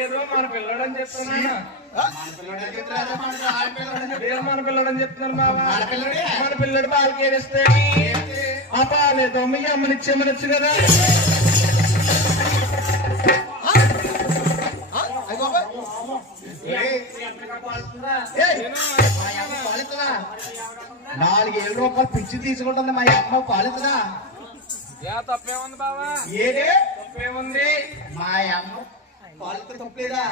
ఏదో మన పిల్లడని చెప్తున్నా మన పిల్లడని చెప్తున్నాను బాబా మన పిల్లడు పాలకి ఏడిస్తే ఆ పాలేదో మీ అమ్మనిచ్చేమనొచ్చు కదా ₹4 పిచ్చి తీసుకుంటుంది మా అమ్మ పాలితదా తప్పేముంది బాబా ఏదే తప్పేముంది మా అమ్మ పాలిత తప్పలేదా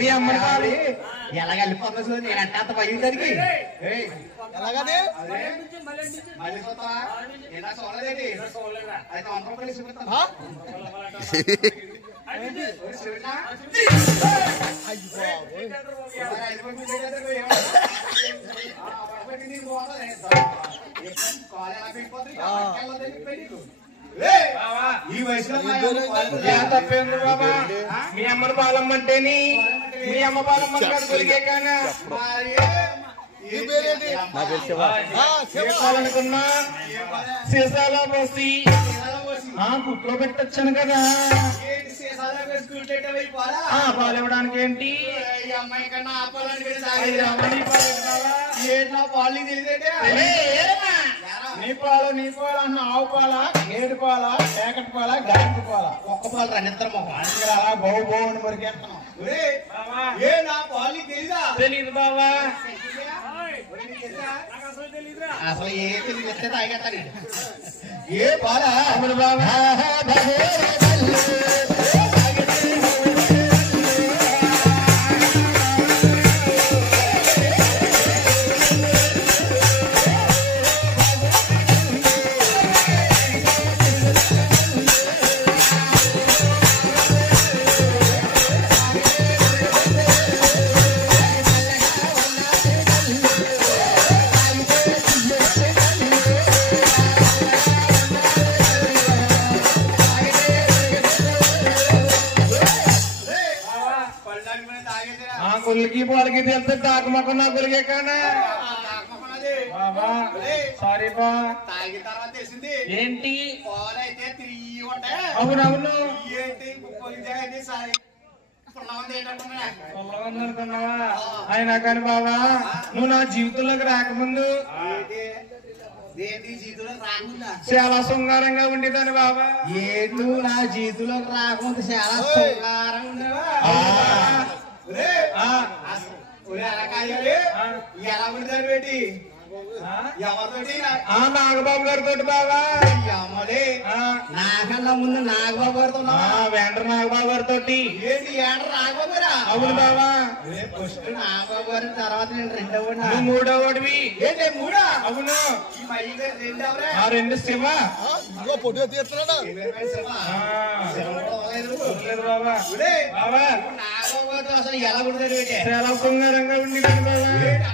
మీ అమ్మని పాలి ఎలాగ వెళ్ళిపోతుంది నేను అంటే అంత భయం దానికి ఎలాగది మళ్ళీ చూస్తావా ఇలా చూడలేదేంటి అయితే ₹100 చూపిస్తా ఈ వయసులో తప్పేంది బాబా మీ అమ్మని పాలమ్మంటేని మీ అమ్మ పాలమ్మంటే కొలిగే కానీ పాలనుకున్నా సీసాలో పోసి కుట్లో పెట్టొచ్చాను కదా పాలు ఇవ్వడానికి ఏంటి అమ్మాయి కన్నా పాలు తెలియదే నీ పాలు అన్న ఆవు పాల గేడు పాల ప్యాకెట్ పాల గ్యారెంటీ పాల ఒక్క పాలు రా నిద్ర అలా బౌ బౌ అని మరికేస్తున్నాం తెలీదు బావా అసలు ఏ తెలియస్తే తాగేస్తాను ఏ పాల అవును బావా గులికి పాలకి తెలిస్తే తాకమకున్నా గులిగే కానీ సారీ బా తాగిన తర్వాత తెలిసింది ఏంటి పాలు అయితే 3 ఉంటాయి అవునవును ఏంటి అనుకున్నావా అయినా కానీ బాబా నువ్వు నా జీవితంలోకి రాకముందు చాలా శృంగారంగా ఉండేదాన్ని బాబా ఏడు నా జీవితంలోకి రాకముందు చాలా శృంగారంగా ఉండేవా ఎలా ఉండేదాన్ని పెట్టి ఎవరితోటి నాగబాబు గారితో బాబా నాకన్నా ముందు నాగబాబు గారితో వెంటర్ నాగబాబు గారితో ఏంటి ఏంటర్ నాగబాబు గారా అవును బాబా ఫస్ట్ నాగబాబు గారి తర్వాత నేను రెండవ మూడో వాడివి ఏంటి మూడా అవును రెండు శివ పొట్టు తీస్తున్నాడు బాబా బాబా నాగబాబు గారితో అసలు ఎలా ఉండదు చాలా శృంగారంగా ఉండేది బాబా